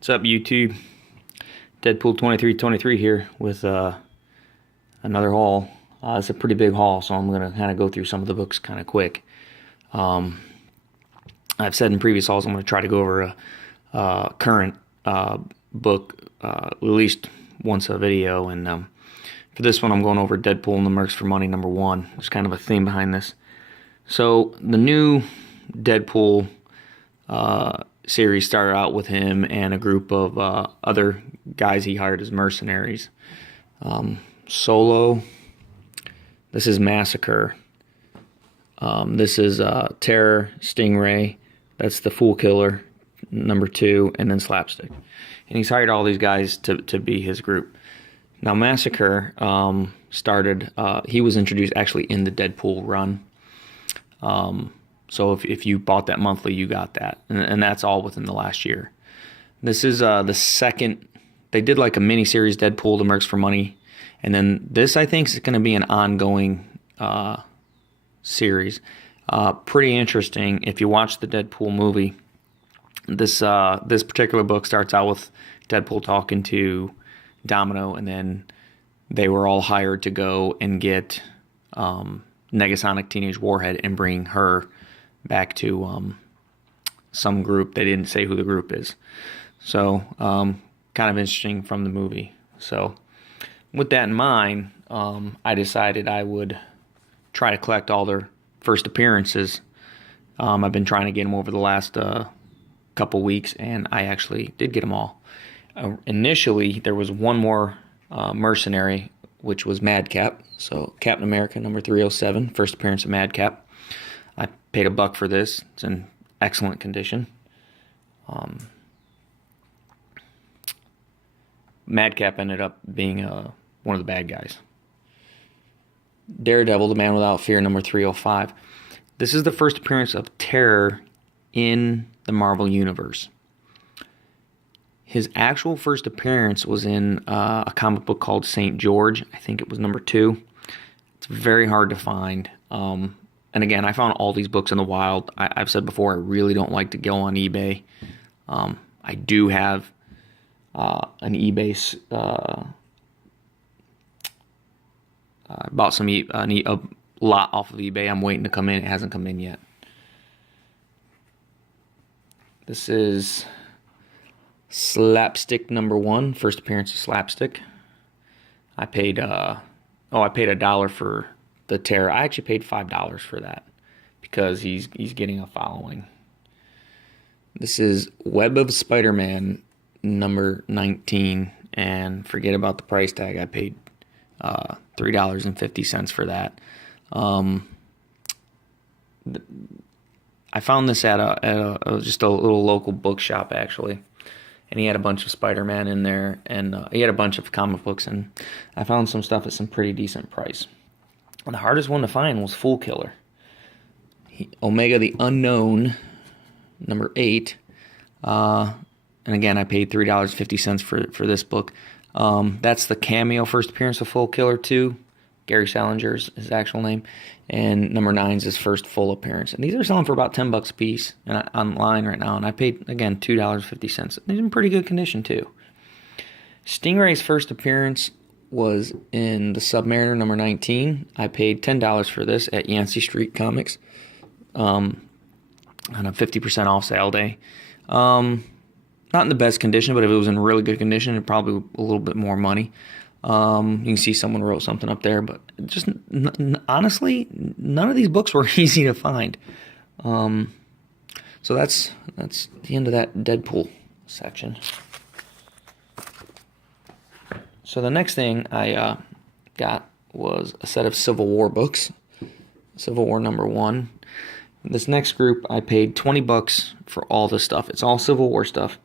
What's up, YouTube? Deadpool 2323 here with another haul. It's a pretty big haul, so I'm going to kind of go through some of the books kind of quick. I've said in previous hauls I'm going to try to go over a current book at least once a video, and for this one I'm going over Deadpool and the Mercs for Money #1. There's kind of a theme behind this. So the new Deadpool series started out with him and a group of other guys he hired as mercenaries. Solo. This is Massacre. This is Terror, Stingray. That's the Fool Killer, #2, and then Slapstick. And he's hired all these guys to be his group. Now, Massacre started, he was introduced actually in the Deadpool run. So if you bought that monthly, you got that. And that's all within the last year. This is the second. They did like a mini-series, Deadpool, the Mercs for Money. And then this, I think, is going to be an ongoing series. Pretty interesting. If you watch the Deadpool movie, this particular book starts out with Deadpool talking to Domino, and then they were all hired to go and get Negasonic Teenage Warhead and bring her back to some group. They didn't say who the group is. So kind of interesting from the movie. So with that in mind, I decided I would try to collect all their first appearances. I've been trying to get them over the last couple weeks, and I actually did get them all. Initially, there was one more mercenary, which was Madcap. So Captain America #307, first appearance of Madcap. I paid $1 for this. It's in excellent condition. Madcap ended up being one of the bad guys. Daredevil, the Man Without Fear, #305. This is the first appearance of Terror in the Marvel Universe. His actual first appearance was in a comic book called St. George. I think it was #2. It's very hard to find. And again, I found all these books in the wild. I've said before, I really don't like to go on eBay. I do have an eBay. I bought a lot off of eBay. I'm waiting to come in. It hasn't come in yet. This is Slapstick #1, first appearance of Slapstick. I paid $1 for the Terror. I actually paid $5 for that because he's getting a following. This is Web of Spider-Man #19, and forget about the price tag. I paid $3.50 for that. I found this at just a little local bookshop, actually, and he had a bunch of Spider-Man in there, and he had a bunch of comic books, and I found some stuff at some pretty decent price. And the hardest one to find was Fool Killer. Omega the Unknown, #8. And again, I paid $3.50 for this book. That's the cameo first appearance of Fool Killer 2. Gary Salinger's his actual name. And #9 is his first full appearance. And these are selling for about $10 a piece online right now. And I paid, again, $2.50. These are in pretty good condition, too. Stingray's first appearance was in the Submariner #19. I paid $10 for this at Yancey Street Comics on a 50% off sale day. Not in the best condition, but if it was in really good condition, it'd probably a little bit more money. You can see someone wrote something up there, but just honestly, none of these books were easy to find. So that's the end of that Deadpool section. So the next thing I got was a set of Civil War books, Civil War #1. This next group, I paid $20 for all this stuff. It's all Civil War stuff.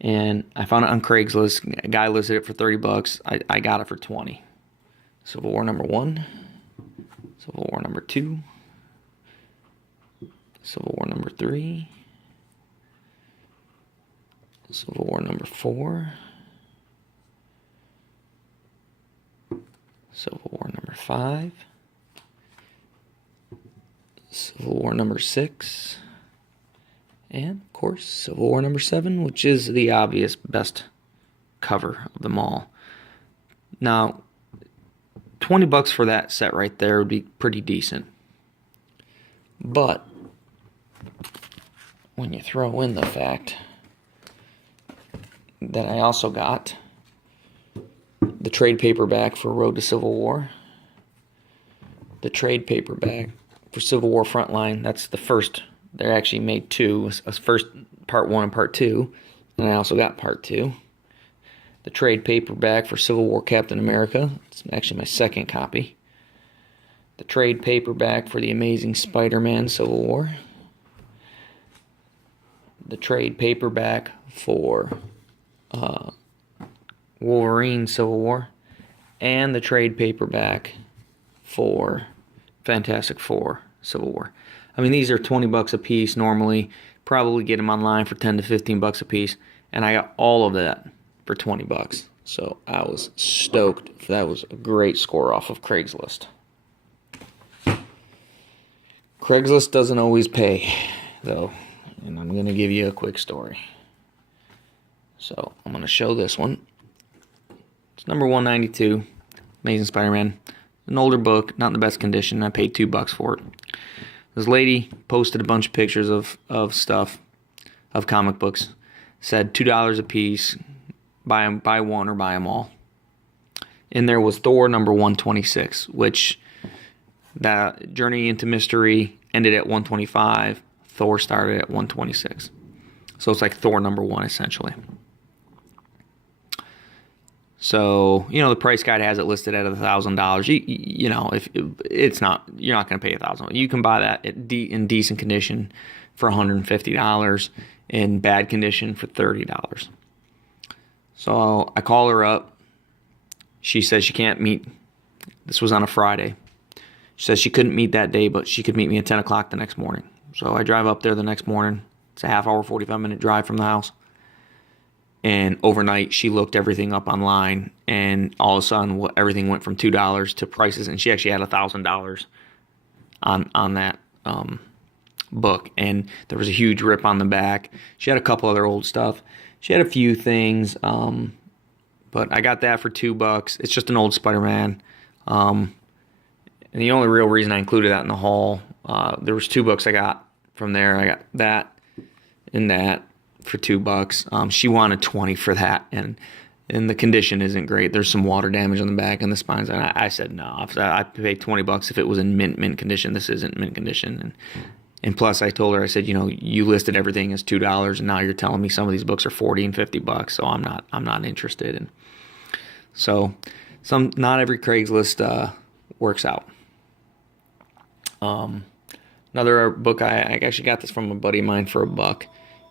And I found it on Craigslist. A guy listed it for $30. I got it for $20. Civil War #1, Civil War #2, Civil War #3, Civil War #4, Civil War #5, Civil War #6, And, of course, Civil War #7, which is the obvious best cover of them all. Now, $20 for that set right there would be pretty decent. But when you throw in the fact that I also got the trade paperback for Road to Civil War, the trade paperback for Civil War Frontline, that's the first. They actually made two, a first part 1 and part 2, and I also got part 2. The trade paperback for Civil War Captain America, it's actually my second copy. The trade paperback for The Amazing Spider-Man Civil War. The trade paperback for Wolverine Civil War. And the trade paperback for Fantastic Four Civil War. I mean, these are $20 a piece normally. Probably get them online for $10 to $15 a piece. And I got all of that for $20. So I was stoked. That was a great score off of Craigslist. Craigslist doesn't always pay, though. And I'm going to give you a quick story. So I'm going to show this one. It's number 192, Amazing Spider-Man. An older book, not in the best condition. I paid $2 for it. This lady posted a bunch of pictures of stuff, of comic books. Said $2 a piece, buy one or buy them all. And there was Thor number 126, which that Journey into Mystery ended at 125. Thor started at 126. So it's like Thor number 1 essentially. So, you know, the price guide has it listed at $1,000. You know, if it's not, you're not going to pay $1,000. You can buy that in decent condition for $150, in bad condition for $30. So I call her up. She says she can't meet. This was on a Friday. She says she couldn't meet that day, but she could meet me at 10 o'clock the next morning. So I drive up there the next morning. It's a half hour, 45-minute drive from the house. And overnight, she looked everything up online, and all of a sudden, everything went from $2 to prices, and she actually had $1,000 on that book, and there was a huge rip on the back. She had a couple other old stuff. She had a few things, but I got that for $2. It's just an old Spider-Man, and the only real reason I included that in the haul, there was 2 books I got from there. I got that and that for $2. She wanted $20 for that, and the condition isn't great. There's some water damage on the back and the spines, and I said no. I paid $20 if it was in mint condition. This isn't mint condition, and plus I told her, I said, you know, you listed everything as $2, and now you're telling me some of these books are $40 and $50, so I'm not interested. And so not every Craigslist works out. Another book, I actually got this from a buddy of mine for $1.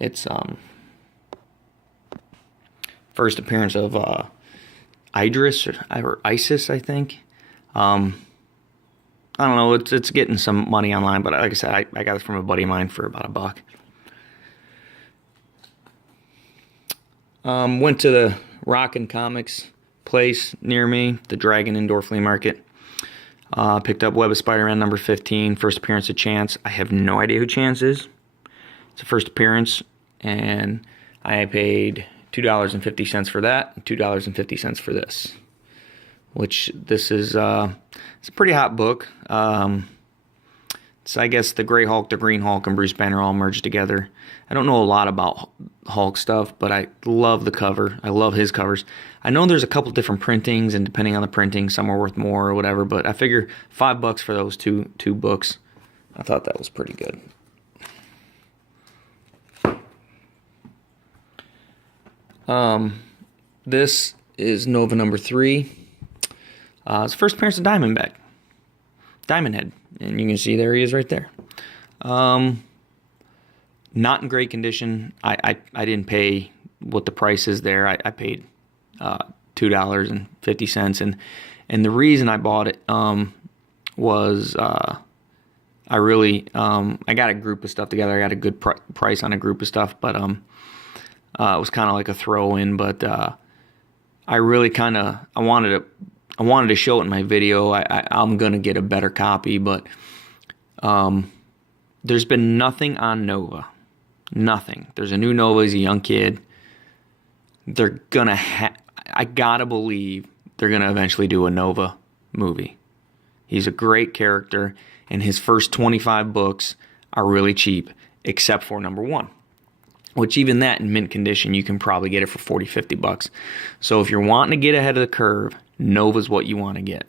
It's first appearance of Idris or Isis, I think. I don't know. It's getting some money online, but like I said, I got it from a buddy of mine for about $1. Went to the Rockin' Comics place near me, the Dragon Indoor Flea Market. Picked up Web of Spider-Man number 15, first appearance of Chance. I have no idea who Chance is. It's a first appearance, and I paid $2.50 for that, and $2.50 for this. Which this is it's a pretty hot book. It's, I guess, the Gray Hulk, the Green Hulk, and Bruce Banner all merged together. I don't know a lot about Hulk stuff, but I love the cover. I love his covers. I know there's a couple different printings, and depending on the printing, some are worth more or whatever. But I figure $5 for those two books. I thought that was pretty good. This is Nova number 3. It's the first appearance of Diamond Head, and you can see there he is right there. Not in great condition. I didn't pay what the price is there. I paid $2.50, and the reason I bought it was I got a group of stuff together. I got a good price on a group of stuff, but it was kind of like a throw-in. But I really I wanted to show it in my video. I'm gonna get a better copy, but there's been nothing on Nova Nothing. There's a new Nova. He's a young kid. They're gonna I gotta believe they're gonna eventually do a Nova movie. He's a great character, and his first 25 books are really cheap, except for number 1. Which even that in mint condition, you can probably get it for 40, 50 bucks. So if you're wanting to get ahead of the curve, Nova's what you want to get.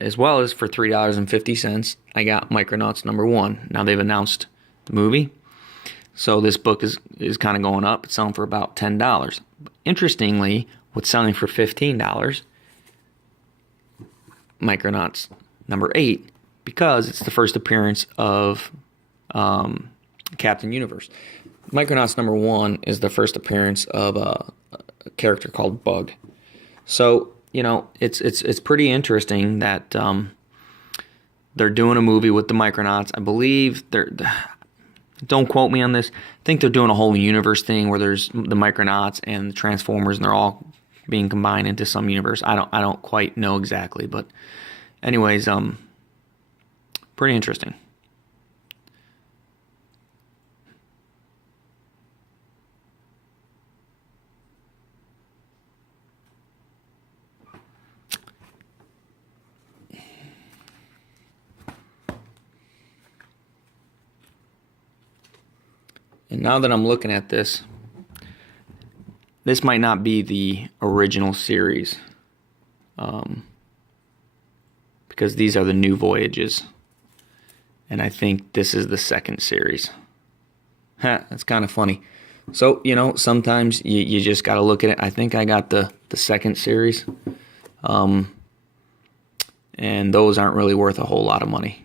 As well as for $3.50, I got Micronauts number 1. Now they've announced the movie. So this book is kind of going up. It's selling for about $10. Interestingly, what's selling for $15, Micronauts number 8, because it's the first appearance of Captain Universe. Micronauts number 1 is the first appearance of a character called Bug. So, it's pretty interesting that they're doing a movie with the Micronauts. I believe don't quote me on this. I think they're doing a whole universe thing where there's the Micronauts and the Transformers, and they're all being combined into some universe. I don't quite know exactly, but anyways, pretty interesting. And now that I'm looking at this might not be the original series, because these are the new voyages, and I think this is the second series. That's kind of funny. So, sometimes you just got to look at it. I think I got the second series, and those aren't really worth a whole lot of money.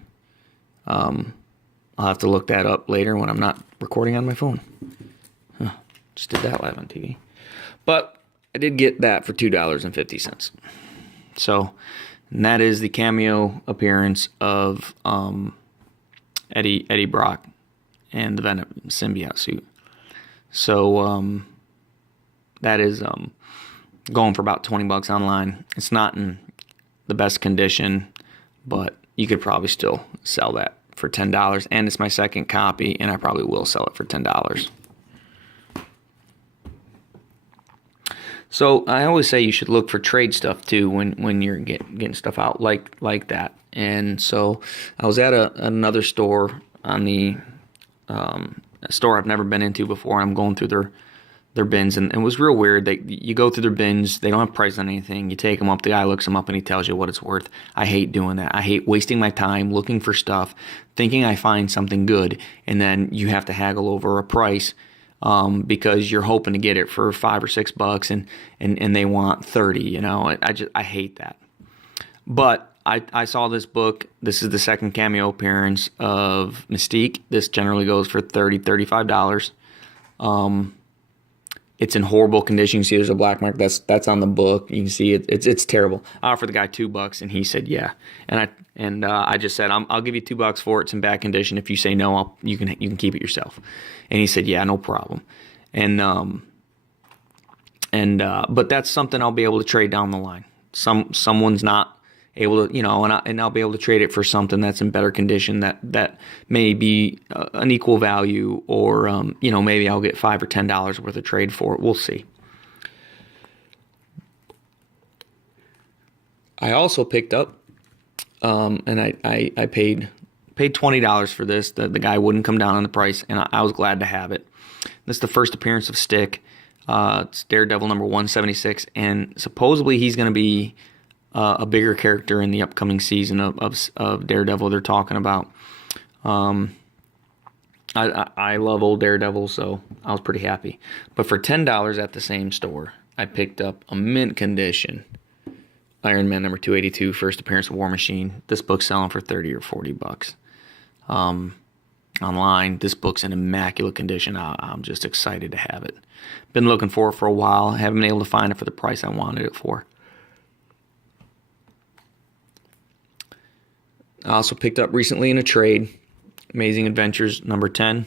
I'll have to look that up later when I'm not recording on my phone. Just did that live on TV. But I did get that for $2.50. So, and that is the cameo appearance of Eddie Brock and the Venom symbiote suit. So, that is going for about $20 online. It's not in the best condition, but you could probably still sell that for $10, and it's my second copy, and I probably will sell it for $10. So I always say you should look for trade stuff too when you're getting stuff out like that. And so I was at another store on the a store I've never been into before. I'm going through their bins, and it was real weird. You go through their bins, they don't have price on anything. You take them up, the guy looks them up, and he tells you what it's worth. I hate doing that. I hate wasting my time looking for stuff, thinking I find something good, and then you have to haggle over a price because you're hoping to get it for $5 or $6, and they want 30. I hate that. But I saw this book. This is the second cameo appearance of Mystique. This generally goes for $30, $35. It's in horrible condition. You can see there's a black mark. That's on the book. You can see it. It's terrible. I offered the guy $2, and he said yeah. And I just said I'll give you $2 for it. It's in bad condition. If you say no, you can keep it yourself. And he said yeah, no problem. But that's something I'll be able to trade down the line. Someone's not able to, and I'll be able to trade it for something that's in better condition that may be an equal value, or maybe I'll get $5 or $10 worth of trade for it. We'll see. I also picked up, and I paid $20 for this. The guy wouldn't come down on the price, and I was glad to have it. This is the first appearance of Stick. It's Daredevil number 176, and supposedly he's going to be a bigger character in the upcoming season of Daredevil they're talking about. I love old Daredevil, so I was pretty happy. But for $10 at the same store, I picked up a mint condition Iron Man number 282, first appearance of War Machine. This book's selling for $30 or $40. Online, this book's in immaculate condition. I'm just excited to have it. Been looking for it for a while. Haven't been able to find it for the price I wanted it for. I also picked up recently in a trade, Amazing Adventures number 10.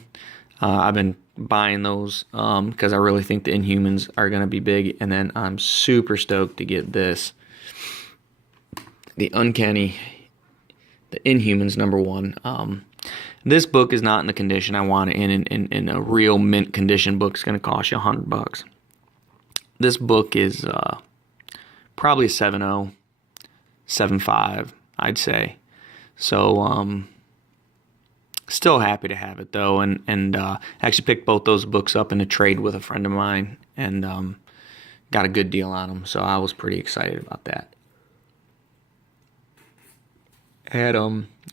I've been buying those because I really think the Inhumans are going to be big. And then I'm super stoked to get this. The Inhumans number 1. This book is not in the condition I want it in a real mint condition book. It's going to cost you $100. This book is probably a 7.0, 7.5, I'd say. So, still happy to have it though, and actually picked both those books up in a trade with a friend of mine, and got a good deal on them. So I was pretty excited about that. At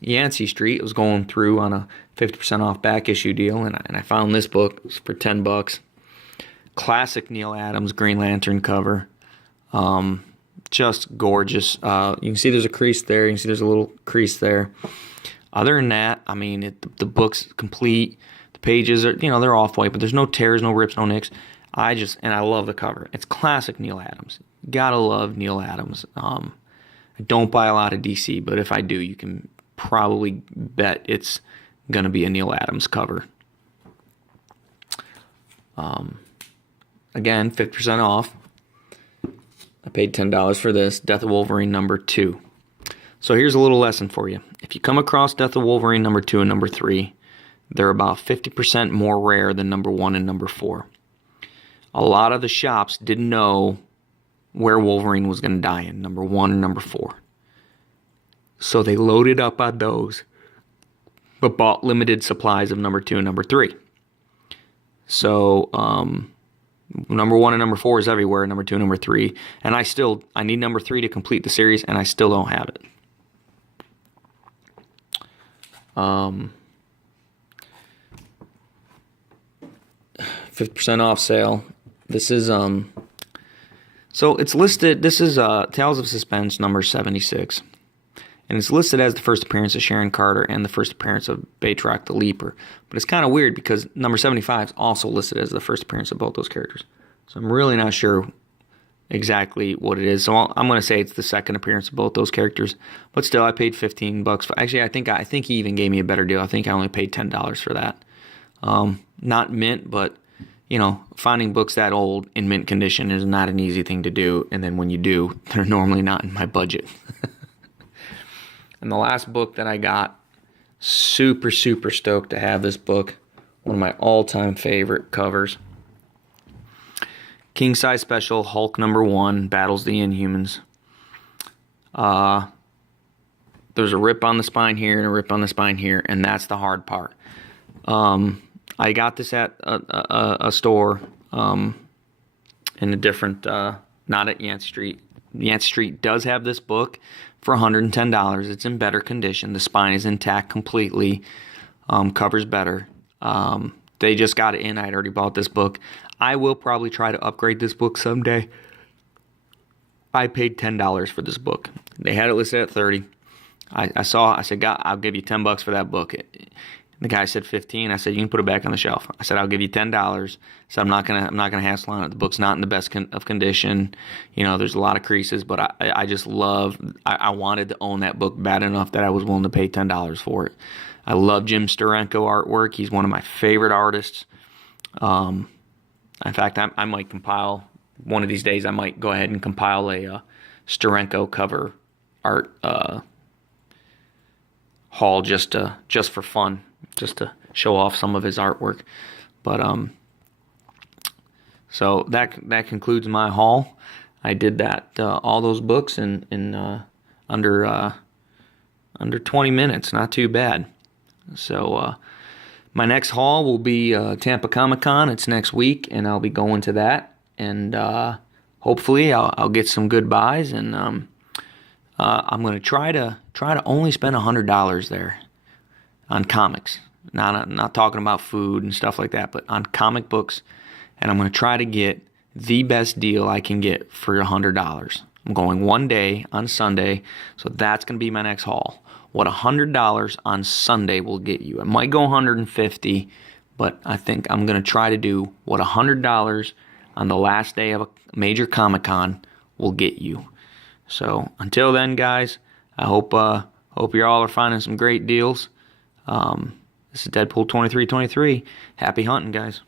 Yancey Street, I was going through on a 50% off back issue deal, and I found this book. It was for $10. Classic Neil Adams Green Lantern cover. Just gorgeous. You can see there's a crease there. You can see there's a little crease there. Other than that, I mean, the book's complete. The pages are, they're off-white, but there's no tears, no rips, no nicks. I love the cover. It's classic Neil Adams. Gotta love Neil Adams. I don't buy a lot of DC, but if I do, you can probably bet it's going to be a Neil Adams cover. Again, 50% off. I paid $10 for this, Death of Wolverine number 2. So here's a little lesson for you. If you come across Death of Wolverine number 2 and number 3, they're about 50% more rare than number 1 and number 4. A lot of the shops didn't know where Wolverine was going to die in, number 1 and number 4. So they loaded up on those, but bought limited supplies of number 2 and number 3. So number 1 and number 4 is everywhere, number 2 and number 3. And I need number 3 to complete the series, and I still don't have it. 50% off sale. This is so it's listed. This is Tales of Suspense number 76, and it's listed as the first appearance of Sharon Carter and the first appearance of Batroc the Leaper. But it's kind of weird because number 75 is also listed as the first appearance of both those characters. So I'm really not sure exactly what it is. So I'm going to say it's the second appearance of both those characters. But still, I paid $15 for. Actually, I think he even gave me a better deal. I think I only paid $10 for that. Not mint, but finding books that old in mint condition is not an easy thing to do. And then when you do, they're normally not in my budget. And the last book that I got, super, super stoked to have this book. One of my all-time favorite covers. King Size Special, Hulk number 1, Battles the Inhumans. There's a rip on the spine here and a rip on the spine here, and that's the hard part. I got this at a store in a different, not at Yancey Street. Yancey Street does have this book for $110. It's in better condition. The spine is intact completely. Covers better. They just got it in. I had already bought this book. I will probably try to upgrade this book someday. I paid $10 for this book. They had it listed at $30. I said, God, I'll give you $10 for that book. The guy said $15. I said, you can put it back on the shelf. I said, I'll give you $10. So I'm not gonna hassle on it. The book's not in the best of condition. There's a lot of creases, but I just love. I wanted to own that book bad enough that I was willing to pay $10 for it. I love Jim Steranko artwork. He's one of my favorite artists. In fact, I might compile one of these days. I might go ahead and compile a Steranko cover art haul just for fun, just to show off some of his artwork. But so that concludes my haul. I did that all those books in under 20 minutes. Not too bad. So my next haul will be Tampa Comic-Con. It's next week, and I'll be going to that. And hopefully I'll get some good buys. And I'm going to try to only spend $100 there on comics. Not talking about food and stuff like that, but on comic books. And I'm going to try to get the best deal I can get for $100. I'm going one day on Sunday, so that's going to be my next haul. What $100 on Sunday will get you. It might go $150, but I think I'm going to try to do what $100 on the last day of a major Comic-Con will get you. So until then, guys, I hope you all are finding some great deals. This is Deadpool 2323. Happy hunting, guys.